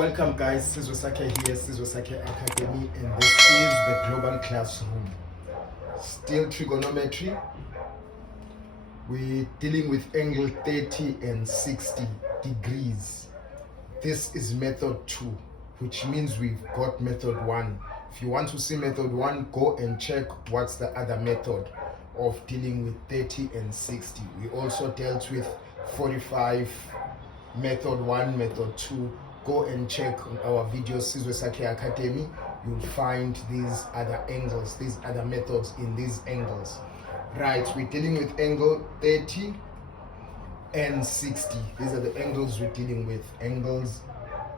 Welcome guys, Sizosake here, Sizosake Academy, and this is the Global Classroom. Still trigonometry. We're dealing with angle 30 and 60 degrees. This is method 2, which means we've got method 1. If you want to see method 1, go and check what's the other method of dealing with 30 and 60. We also dealt with 45, method 1, method 2. Go and check on our videos, Sizosake Academy. You'll find these other angles, these other methods in these angles. Right, we're dealing with angle 30 and 60. These are the angles we're dealing with. Angles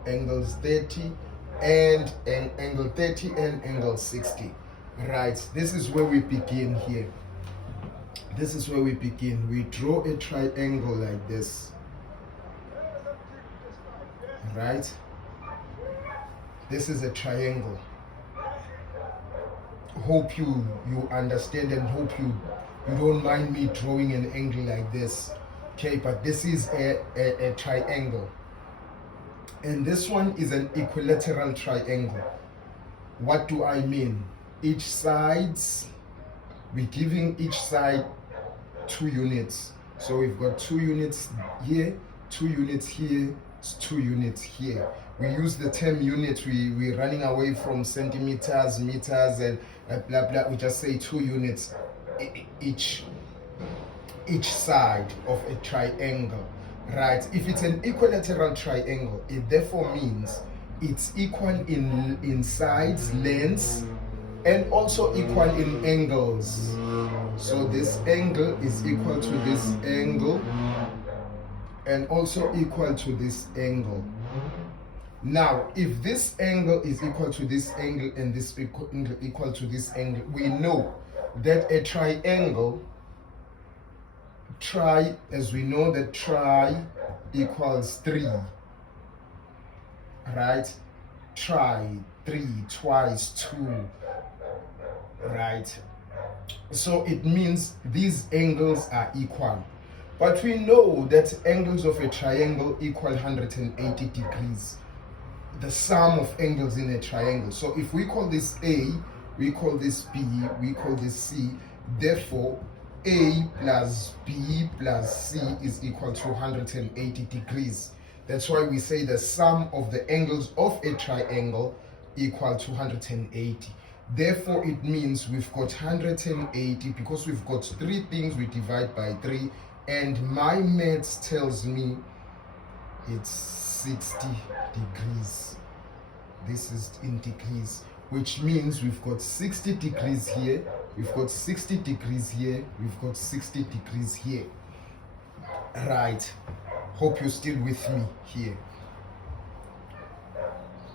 30 and angle 30 and angle 60. Right, this is where we begin here. This is where we begin. We draw a triangle like this. Right, this is a triangle. Hope you understand, and hope you don't mind me drawing an angle like this. Okay, but this is a triangle, and this one is an equilateral triangle. What do I mean? Each sides, we're giving each side 2 units. So we've got 2 units here, 2 units here, 2 units here. We use the term units. We're running away from centimeters, meters, and blah blah. We just say 2 units each side of a triangle. Right, if it's an equilateral triangle, it therefore means it's equal in sides, lengths, and also equal in angles. So this angle is equal to this angle and also equal to this angle. Now, if this angle is equal to this angle and this equal to this angle, we know that a triangle, as we know that tri equals 3, right? Tri, 3, twice 2, right? So it means these angles are equal. But we know that angles of a triangle equal 180 degrees. The sum of angles in a triangle. So if we call this A, we call this B, we call this C. Therefore, A plus B plus C is equal to 180 degrees. That's why we say the sum of the angles of a triangle equal to 180. Therefore, it means we've got 180 because we've got 3 things we divide by 3. And my maths tells me it's 60 degrees. This is in degrees, which means we've got 60 degrees here, we've got 60 degrees here, we've got 60 degrees here. Right, hope you're still with me here.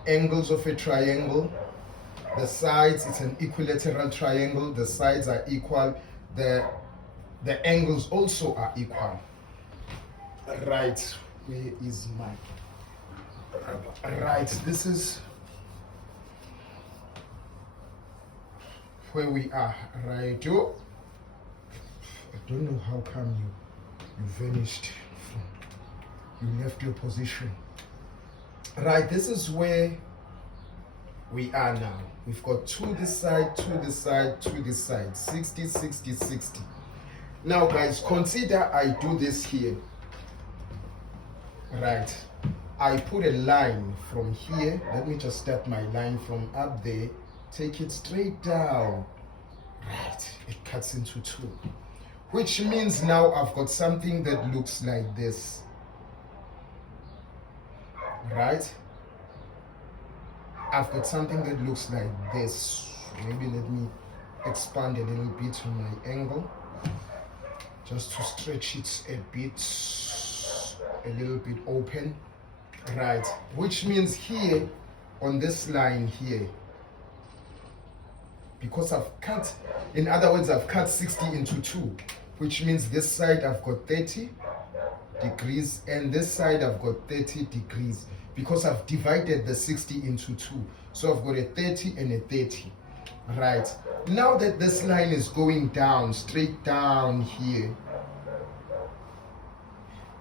Angles of a triangle, the sides, it's an equilateral triangle, the sides are equal, the angles also are equal. Right, where is my right? This is where we are. Right, I don't know how come you vanished from, you left your position. Right, this is where we are now. We've got 2 this side, 2 this side, 2 this side, 60, 60, 60. Now guys, consider I do this here. Right, I put a line from here. Let me just start my line from up there, take it straight down. Right, it cuts into 2, which means now I've got something that looks like this. Right, I've got something that looks like this. Maybe let me expand a little bit on my angle, just to stretch it a little bit open. Right, which means here on this line here, because I've cut, in other words, I've cut 60 into 2, which means this side I've got 30 degrees and this side I've got 30 degrees because I've divided the 60 into 2. So I've got a 30 and a 30. Right, now that this line is going down, straight down here,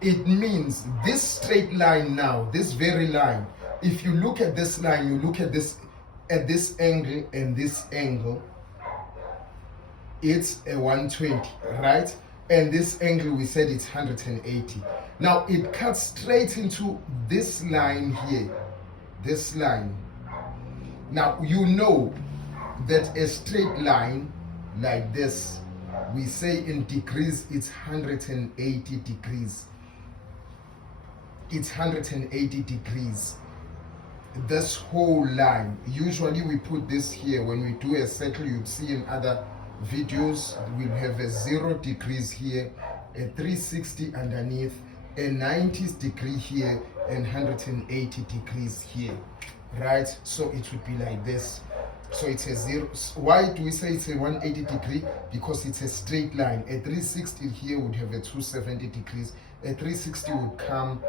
it means this straight line now, this very line, if you look at this line, you look at this angle and this angle, it's a 120, right? And this angle, we said it's 180. Now it cuts straight into this line here, this line. Now you know that a straight line like this, we say in degrees, it's 180 degrees. It's 180 degrees. This whole line, usually we put this here. When we do a circle, you'd see in other videos, we'll have a 0 degrees here, a 360 underneath, a 90 degree here, and 180 degrees here, right? So it would be like this. So it's a 0. Why do we say it's a 180 degree? Because it's a straight line. A 360 here would have a 270 degrees. A 360 would come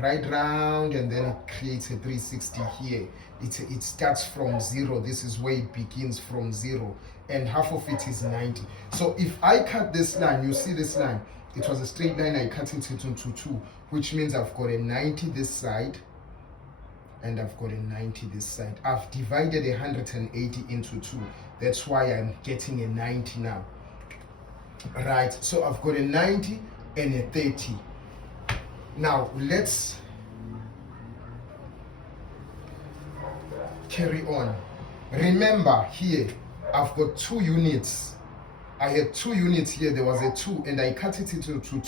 right round, and then it creates a 360 here. It starts from 0. This is where it begins, from 0, and half of it is 90. So if I cut this line, you see this line, it was a straight line, I cut it into 2, which means I've got a 90 this side and I've got a 90 this side. I've divided 180 into 2. That's why I'm getting a 90 now, right? So I've got a 90 and a 30. Now let's carry on. Remember, here I've got 2 units. I had 2 units here. There was a 2 and I cut it into 2,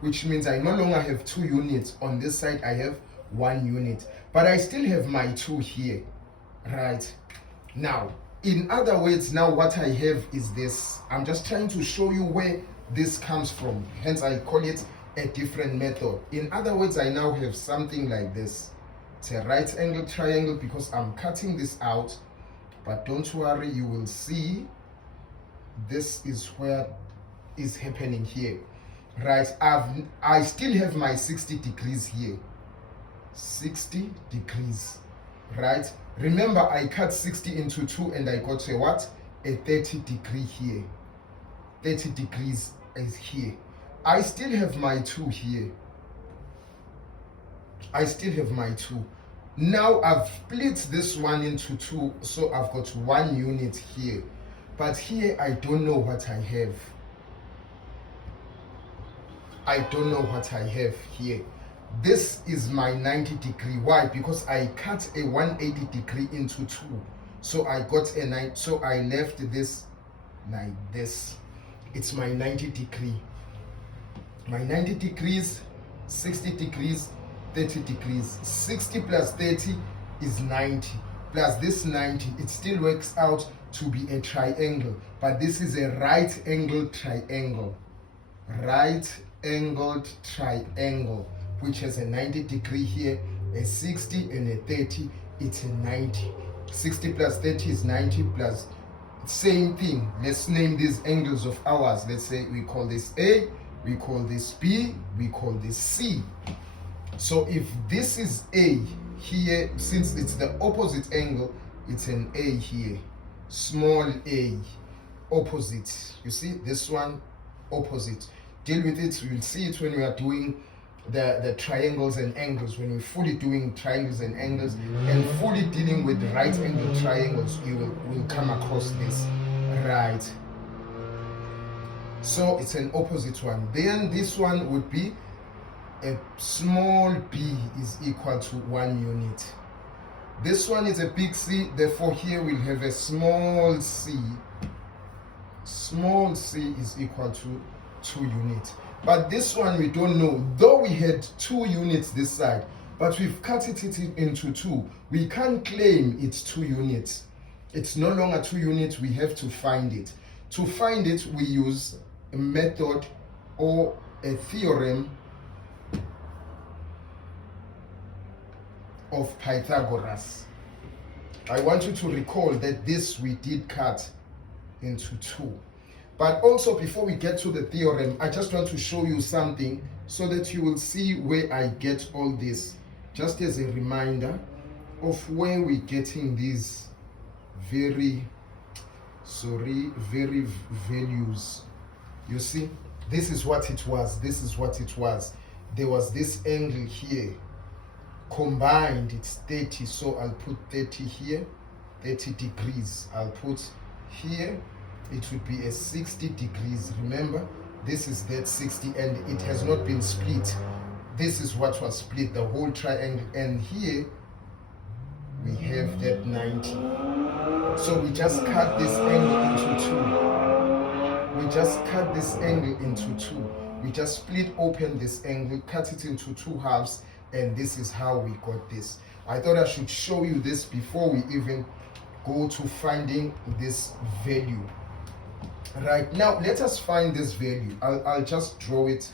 which means I no longer have 2 units. On this side I have 1 unit, but I still have my 2 here, right? Now, in other words, now what I have is this. I'm just trying to show you where this comes from, hence I call it a different method. In other words, I now have something like this. It's a right angle triangle because I'm cutting this out, but don't worry, you will see this is where is happening here, right? I still have my 60 degrees here, 60 degrees, right? Remember, I cut 60 into 2 and I got a what? A 30 degree here. 30 degrees is here. I still have my 2 here. I still have my 2. Now I've split this one into 2, so I've got 1 unit here. But here I don't know what I have. I don't know what I have here. This is my 90 degree. Why? Because I cut a 180 degree into 2. So I got a 9. So I left this like this. It's my 90 degree. My 90 degrees, 60 degrees, 30 degrees. 60 plus 30 is 90. Plus this 90, it still works out to be a triangle. But this is a right angled triangle. Right angled triangle, which has a 90 degree here, a 60 and a 30. It's a 90. 60 plus 30 is 90 plus same thing. Let's name these angles of ours. Let's say we call this A, we call this B, we call this C. So if this is A here, since it's the opposite angle, it's an A here, small a, opposite. You see this one, opposite. Deal with it. You'll see it when we are doing the triangles and angles. When we're fully doing triangles and angles and fully dealing with right angle triangles, you will come across this, right? So it's an opposite one. Then this one would be a small b is equal to 1 unit. This one is a big C, therefore here we'll have a small c. Small c is equal to 2 units. But this one we don't know. Though we had 2 units this side, but we've cut it into 2. We can't claim it's 2 units. It's no longer 2 units. We have to find it. To find it, we use a method or a theorem of Pythagoras. I want you to recall that this we did cut into 2. But also, before we get to the theorem, I just want to show you something so that you will see where I get all this, just as a reminder of where we're getting these very values. You see, this is what it was. This is what it was. There was this angle here. combined it's 30, so I'll put 30 here, 30 degrees. I'll put here, it would be a 60 degrees. Remember, this is that 60 and it has not been split. This is what was split, the whole triangle, and here we have that 90. So we just cut this angle into two. We just cut this angle into two. We just split open this angle, cut it into two halves, and this is how we got this. I thought I should show you this before we even go to finding this value. Right now, let us find this value. I'll just draw it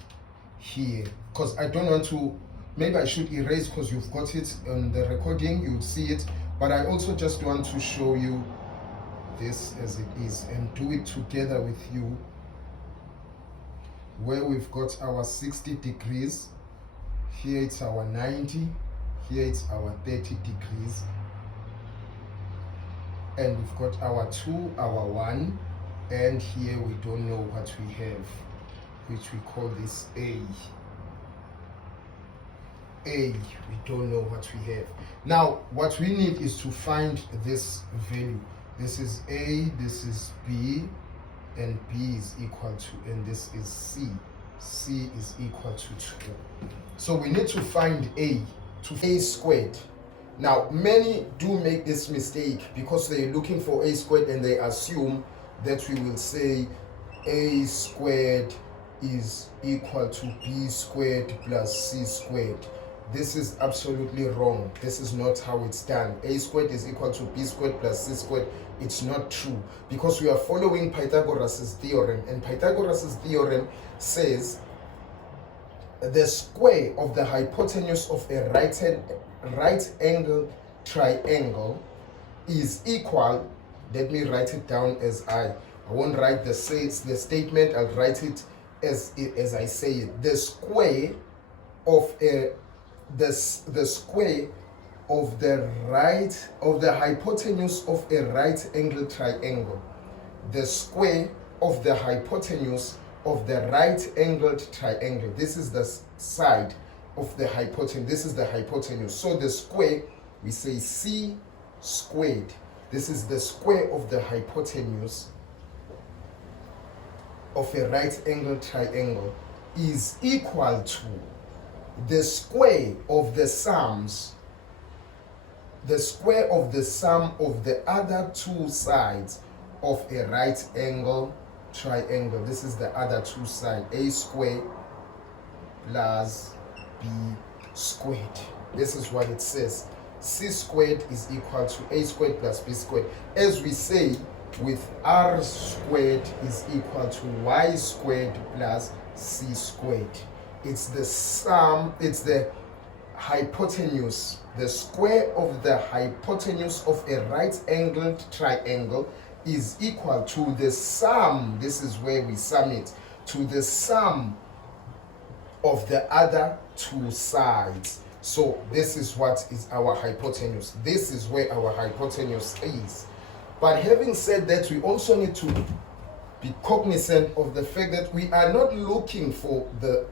here because I don't want to, maybe I should erase because you've got it on the recording, you'll see it, but I also just want to show you this as it is and do it together with you, where we've got our 60 degrees, here it's our 90, here it's our 30 degrees, and we've got our 2, our 1, and here we don't know what we have, which we call this A. We don't know what we have. Now, what we need is to find this value. This is A, this is B, and B is equal to, and this is C. C is equal to 2. So we need to find A, to A squared. Now, many do make this mistake because they're looking for A squared and they assume that we will say A squared is equal to B squared plus C squared. This is absolutely wrong. This is not how it's done. A squared is equal to B squared plus C squared. It's not true because we are following Pythagoras' theorem, and Pythagoras' theorem says the square of the hypotenuse of a right angle triangle is equal. Let me write it down as I won't write the statement, I'll write it as I say it. The square of the square of the hypotenuse of a right angle triangle. The square of the hypotenuse of the right angled triangle. This is the side of the hypotenuse. This is the hypotenuse. So the square, we say C squared. This is the square of the hypotenuse of a right angled triangle is equal to the square of the sums, the square of the sum of the other two sides of a right angle triangle. This is the other two sides, A squared plus B squared. This is what it says. C squared is equal to A squared plus B squared. As we say, with R squared is equal to Y squared plus C squared. It's the sum, it's the hypotenuse, the square of the hypotenuse of a right-angled triangle is equal to the sum, this is where we sum it, to the sum of the other two sides. So this is what is our hypotenuse. This is where our hypotenuse is. But having said that, we also need to be cognizant of the fact that we are not looking for the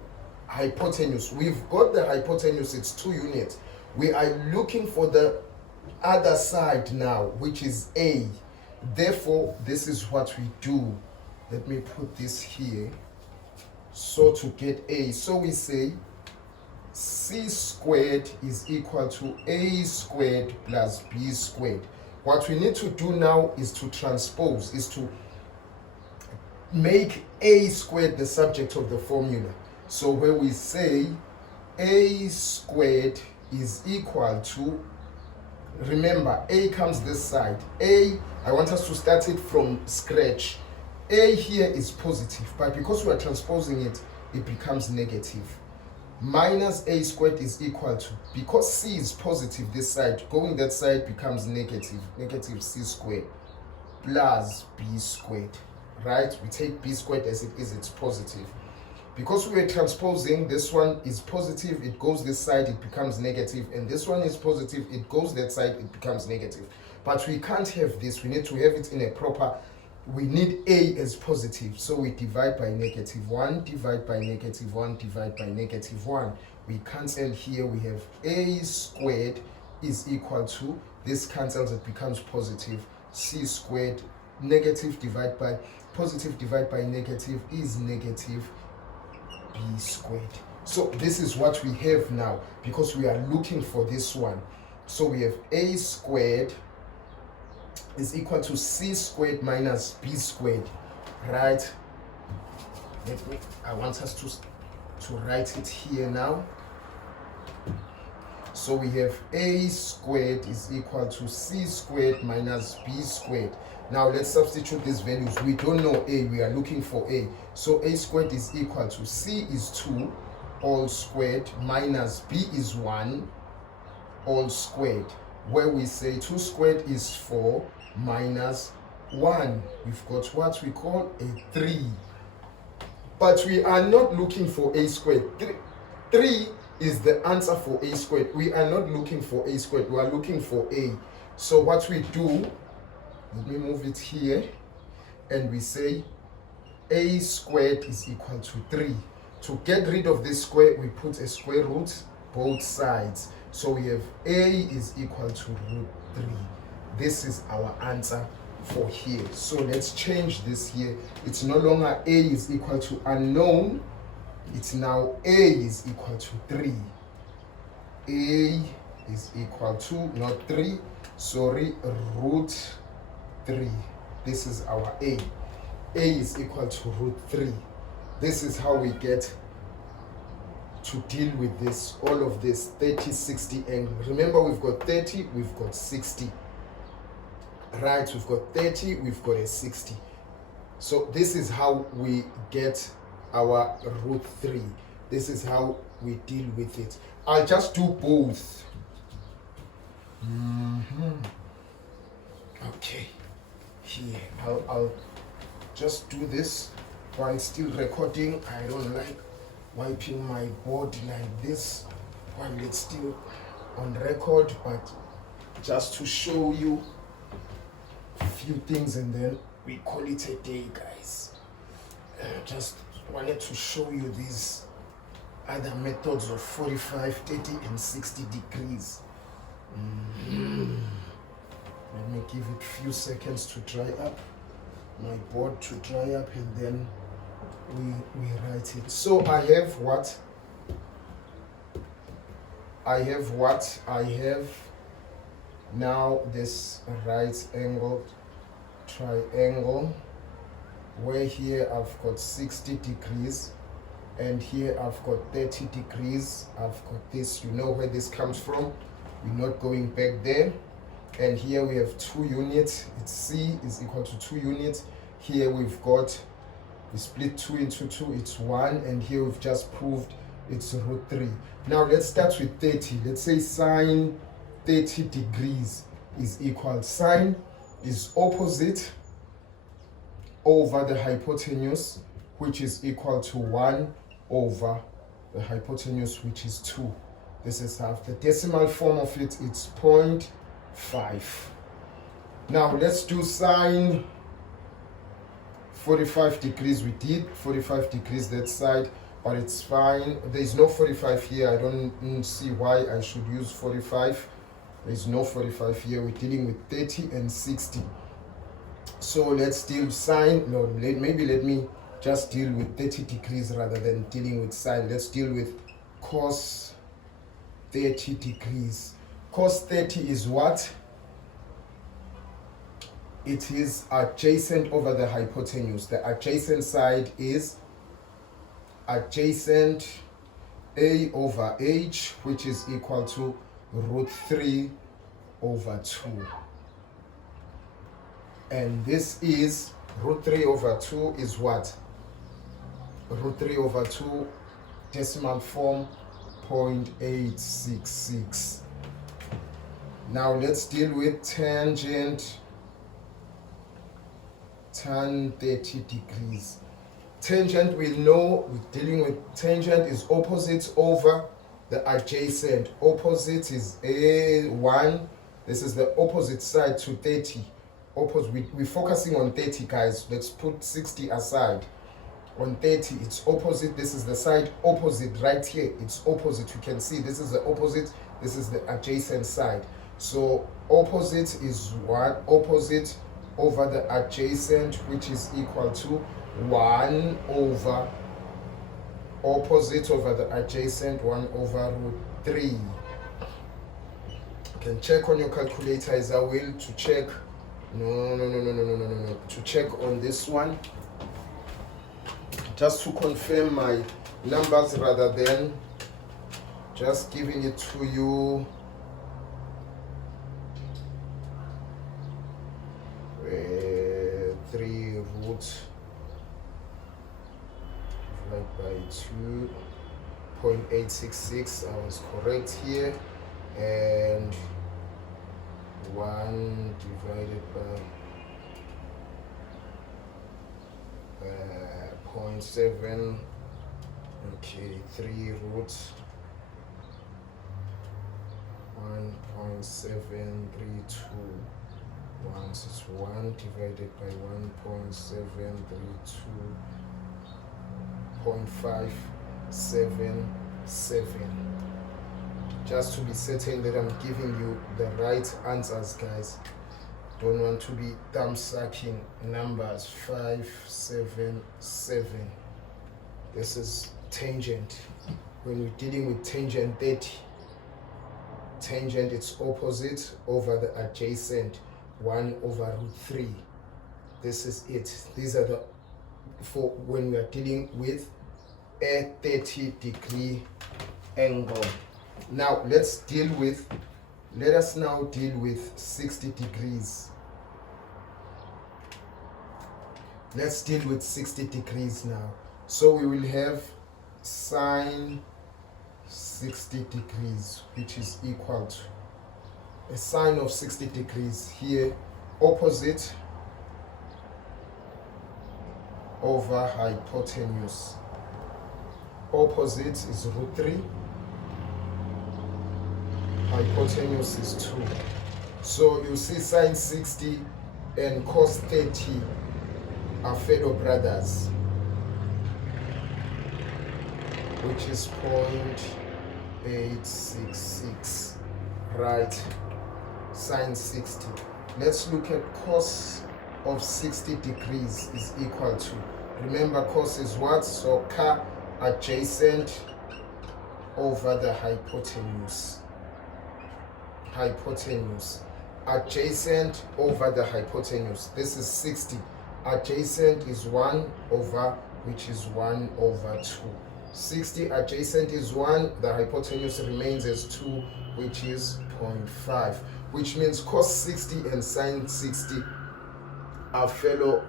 hypotenuse. We've got the hypotenuse, it's 2 units. We are looking for the other side now, which is A. Therefore, this is what we do. Let me put this here. So to get A, so we say C squared is equal to A squared plus B squared. What we need to do now is to transpose, is to make A squared the subject of the formula. So where we say A squared is equal to, remember, A comes this side. A, I want us to start it from scratch. A here is positive, but because we are transposing it, it becomes negative. Minus A squared is equal to, because C is positive this side, going that side becomes negative, negative C squared plus B squared, right? We take B squared as it is, it's positive. Because we are transposing, this one is positive, it goes this side, it becomes negative, and this one is positive, it goes that side, it becomes negative. But we can't have this, we need to have it in a proper we need a as positive, so we divide by -1, divide by -1, divide by -1. We cancel here, we have a squared is equal to, this cancels, it becomes positive, c squared, negative divide by positive divide by negative is negative b squared. So this is what we have now, because we are looking for this one. So we have a squared is equal to c squared minus b squared, right? I want us to write it here now. So we have a squared is equal to c squared minus b squared. Now let's substitute these values. We don't know a, we are looking for a. So a squared is equal to c is 2 all squared minus b is 1 all squared, where we say 2 squared is 4 minus 1. We've got what we call a 3. But we are not looking for a squared. 3 is the answer for a squared. We are not looking for a squared, we are looking for a. So what we do, let me move it here, and we say a squared is equal to 3. To get rid of this square, we put a square root both sides. So we have a is equal to root 3. This is our answer for here. So let's change this here. It's no longer a is equal to unknown. It's now a is equal to 3. A is equal to, not 3, sorry, root 3. This is our a. A is equal to root 3. This is how we get to deal with this, all of this 30, 60 angle. Remember, we've got 30, we've got 60. Right, we've got 30, we've got a 60. So this is how we get our root 3. This is how we deal with it. I'll just do both. Okay, here, I'll just do this while still recording. I don't like wiping my board like this while it's still on record, but just to show you a few things and then we call it a day, guys. Just wanted to show you these other methods of 45, 30 and 60 degrees. Let me give it a few seconds to dry up, my board to dry up, and then we write it. So I have what? I have now this right angled triangle, where here I've got 60 degrees and here I've got 30 degrees. I've got this, you know where this comes from, we're not going back there. And here we have 2 units, it's C is equal to 2 units. Here we've got, we split 2 into 2, it's 1, and here we've just proved it's root 3. Now let's start with 30. Let's say sine 30 degrees is equal, sine is opposite over the hypotenuse, which is equal to 1 over the hypotenuse, which is 2. This is half. The decimal form of it, it's 0.5. Now let's do sine 45 degrees. We did 45 degrees that side, but it's fine. There's no 45 here. I don't see why I should use 45. There's no 45 here. We're dealing with 30 and 60. So let's deal sine. No, maybe let me just deal with 30 degrees rather than dealing with sine. Let's deal with cos 30 degrees. Cos 30 is what? It is adjacent over the hypotenuse. The adjacent side is adjacent a over h, which is equal to root 3 over 2. And this is root 3 over 2 is what? Root 3 over 2, decimal form 0.866. Now let's deal with tangent tan 30 degrees. Tangent, we know we're dealing with tangent is opposite over the adjacent. Opposite is A1. This is the opposite side to 30. opposite. We're focusing on 30, guys. Let's put 60 aside. On 30, it's opposite. This is the side opposite right here. It's opposite. You can see this is the opposite. This is the adjacent side. So opposite is 1 opposite over the adjacent, which is equal to 1 over opposite over the adjacent, 1 over root 3. You can check on your calculator as I will to check. No. To check on this one. Just to confirm my numbers rather than just giving it to you. 3 root divided by 2.866. I was correct here. And 1 divided by 0.7. Okay, 3 root 1.732. Once it's 1 divided by 1.732.577. Just to be certain that I'm giving you the right answers, guys. Don't want to be thumb sucking numbers. 577. This is tangent. When we're dealing with tangent 30, tangent it's opposite over the adjacent, 1 over root 3. This is it. These are the for when we are dealing with a 30-degree angle. Now let us now deal with 60 degrees. Let's deal with 60 degrees now. So we will have sine 60 degrees, which is equal to a sine of 60 degrees here, opposite over hypotenuse. Opposite is root 3. Hypotenuse is 2. So you see sine 60 and cos 30 are fellow brothers, which is 0.866, right? Sine 60. Let's look at cos of 60 degrees is equal to, remember cos is what? So ca adjacent over the hypotenuse. Hypotenuse. Adjacent over the hypotenuse. This is 60. Adjacent is 1 over, which is 1 over 2. 60 adjacent is 1, the hypotenuse remains as 2, which is 0.5, which means cos 60 and sine 60 are fellow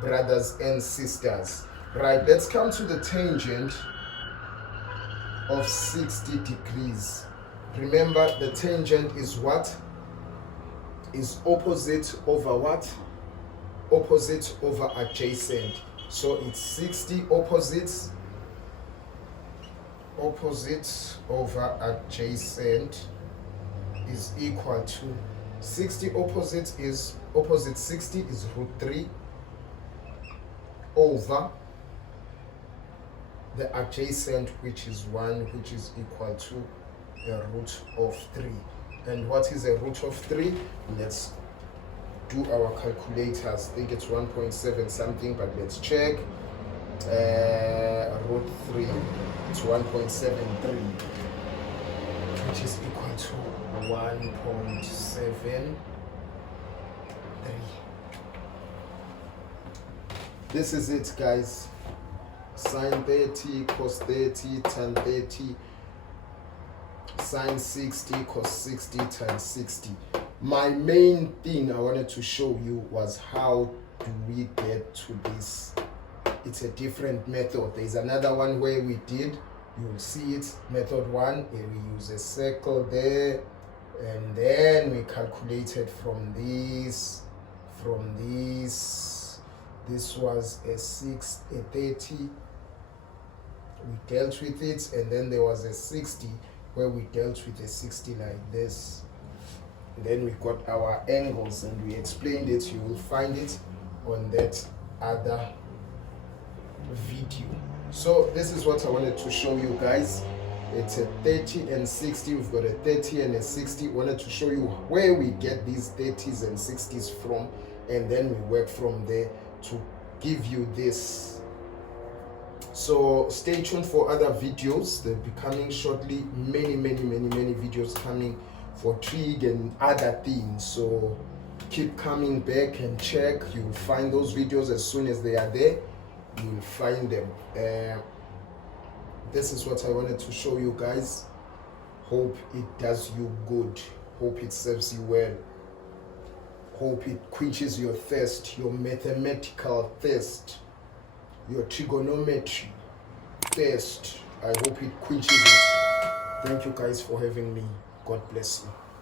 brothers and sisters. Right, let's come to the tangent of 60 degrees. Remember, the tangent is what? Is opposite over what? Opposite over adjacent. So it's 60 opposites. Opposite over adjacent is equal to 60 opposite 60 is root 3 over the adjacent, which is 1, which is equal to a root of 3. And what is a root of 3? Let's do our calculators. I think it's 1.7 something, but let's check. Root 3, it's 1.73, which is equal to 1.73. This is it, guys. Sine 30, cos 30, tan 30, sine 60, cos 60, tan 60. My main thing I wanted to show you was how do we get to this. It's a different method. There's another one where we did, you'll see it, method 1, where we use a circle there, and then we calculated from this. This was a 30, we dealt with it, and then there was a 60 where we dealt with a 60 like this. Then we got our angles and we explained it. You will find it on that other video. So this is what I wanted to show you guys. It's a 30 and 60. We've got a 30 and a 60. Wanted to show you where we get these 30s and 60s from, and then we work from there to give you this. So stay tuned for other videos. They'll be coming shortly. Many videos coming for Trig and other things. So keep coming back and check. You'll find those videos as soon as they are there. You'll find them. This is what I wanted to show you guys. Hope it does you good. Hope it serves you well. Hope it quenches your thirst, your mathematical thirst, your trigonometry thirst. I hope it quenches it. Thank you guys for having me. God bless you.